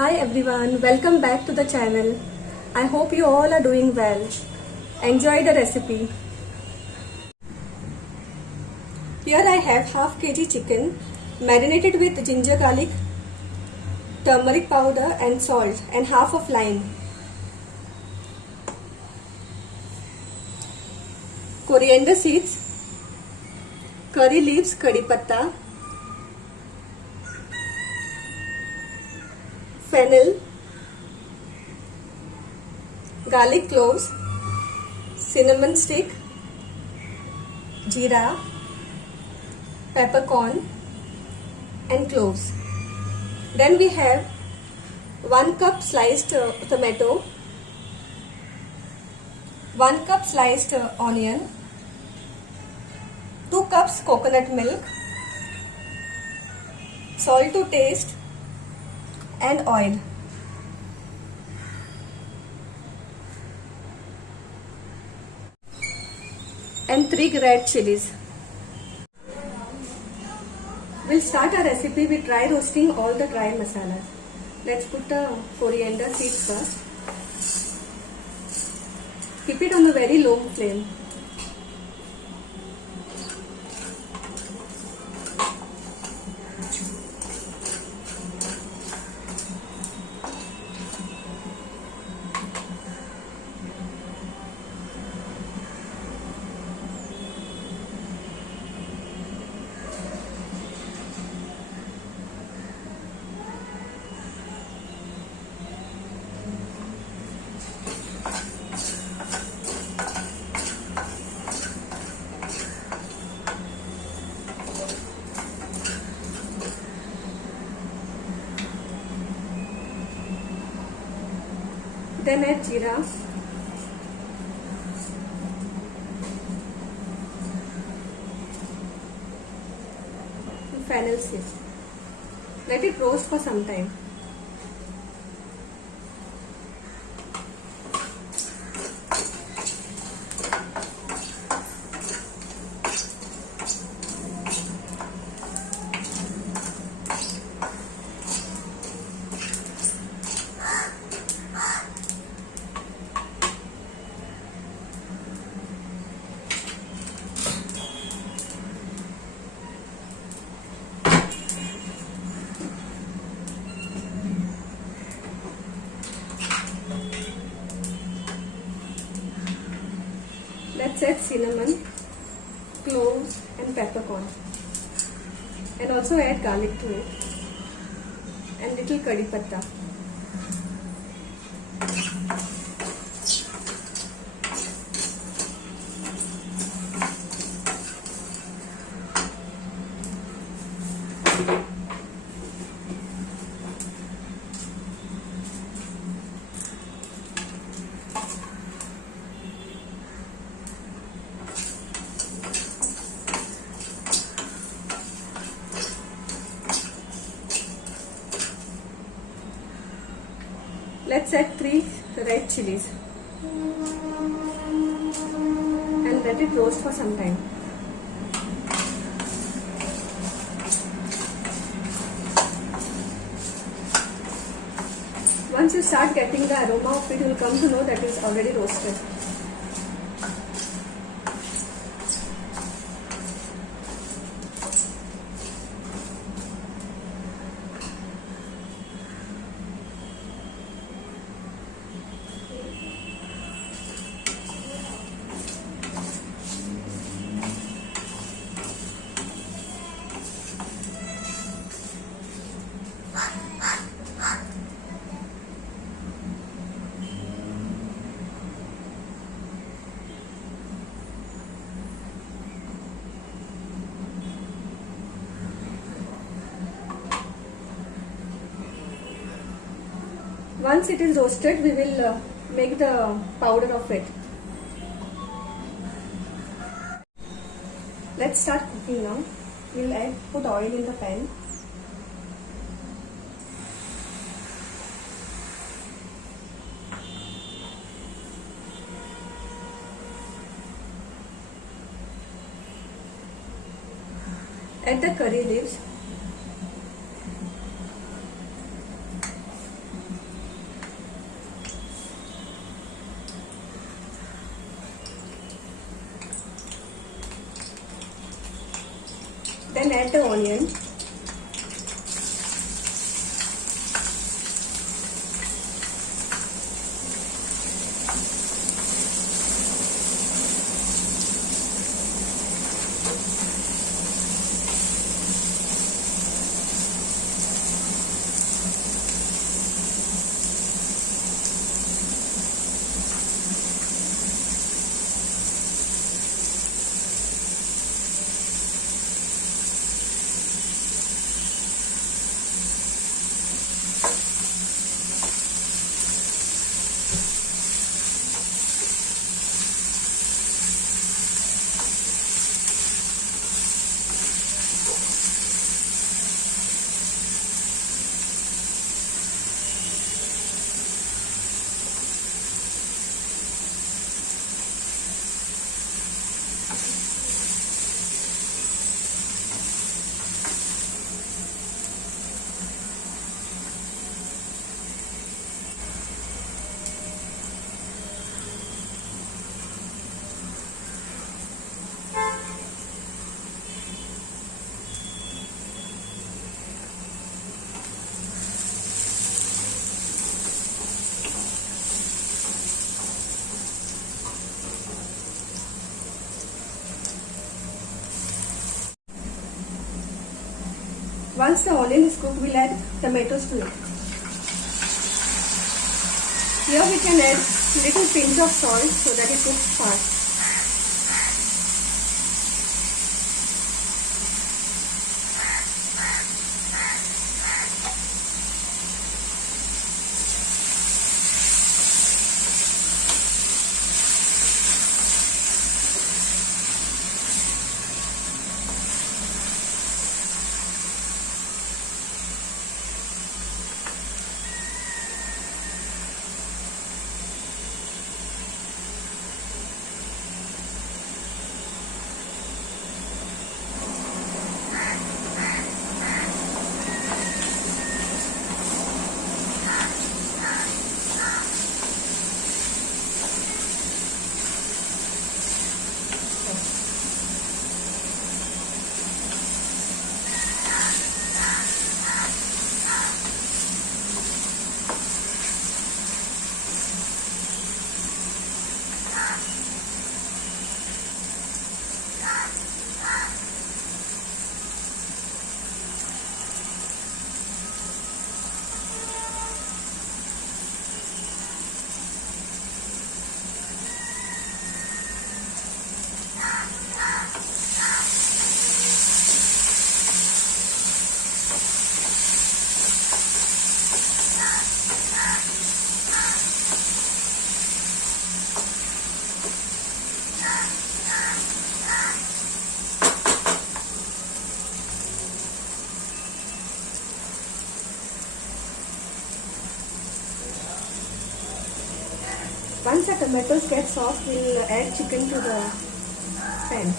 Hi everyone, welcome back to the channel. I hope you all are doing well. Enjoy the recipe. Here I have half kg chicken marinated with ginger garlic, turmeric powder and salt and half of lime. Coriander seeds, curry leaves, curry patta, fennel, garlic cloves, cinnamon stick, jeera, peppercorn and cloves. Then we have 1 cup sliced tomato, 1 cup sliced onion, 2 cups coconut milk, salt to taste and oil. And 3 red chilies. We'll start our recipe with dry roasting all the dry masalas. Let's put the coriander seeds first. Keep it on a very low flame. Then add jeera, and fennel seeds. Let it roast for some time. Let's add cinnamon, cloves and peppercorn, and also add garlic to it and little curry patta. Let's add 3 red chilies and let it roast for some time. Once you start getting the aroma of it, you will come to know that it's already roasted. Once it is roasted, we will make the powder of it. Let's start cooking now. We'll put oil in the pan. Add the curry leaves. can add the onion. Once the onion is cooked, we'll add tomatoes to it. Here we can add little pinch of salt so that it cooks fast. Once the tomatoes get soft, we'll add chicken to the pan.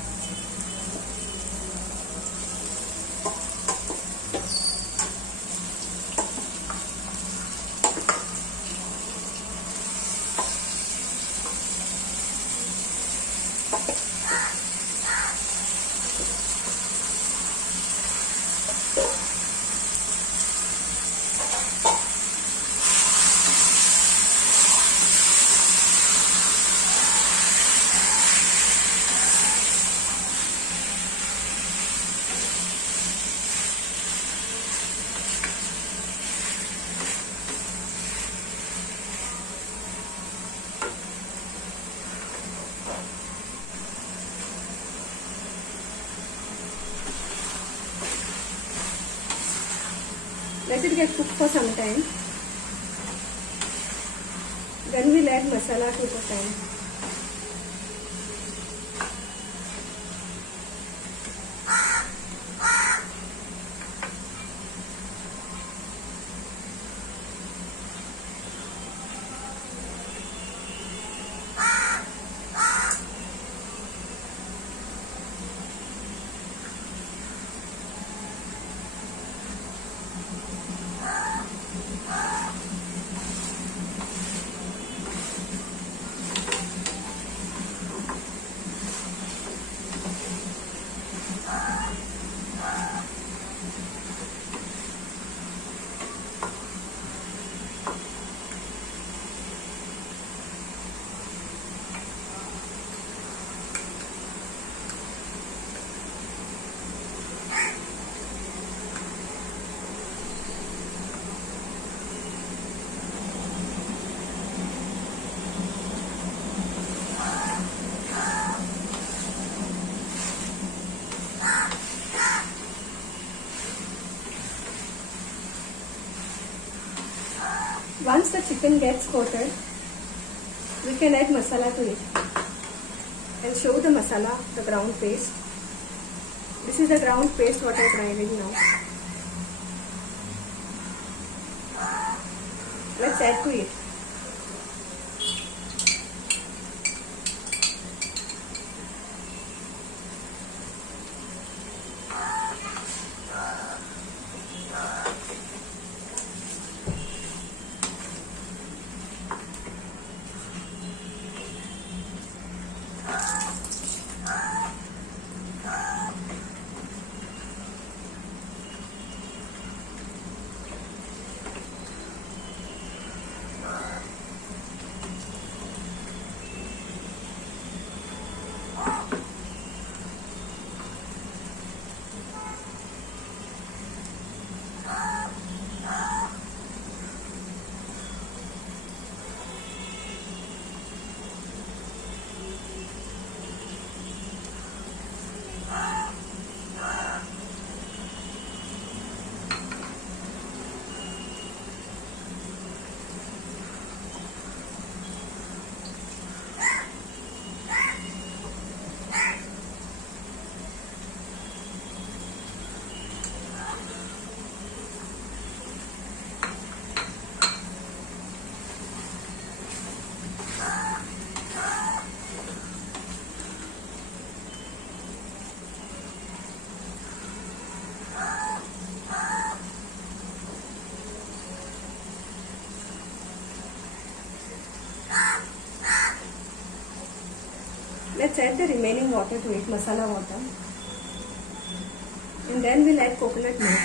Let it get cooked for some time. Then we'll add masala to the pan. Once the chicken gets coated, we can add masala to it. I'll show the masala, the ground paste. This is the ground paste what I'm grinding now. Let's add to it. Let's add the remaining water to it, masala water. And then we'll add coconut milk.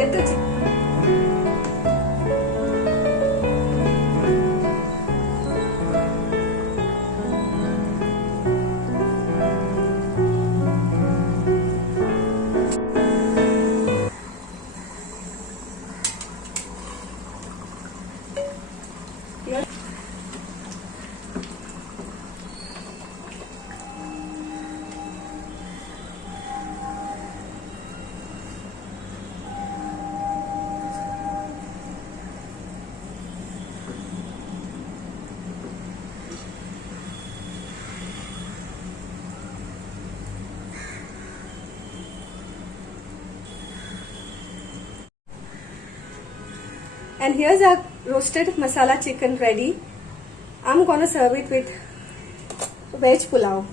Let the chicken here. And here's our roasted masala chicken ready. I'm gonna serve it with veg pulao.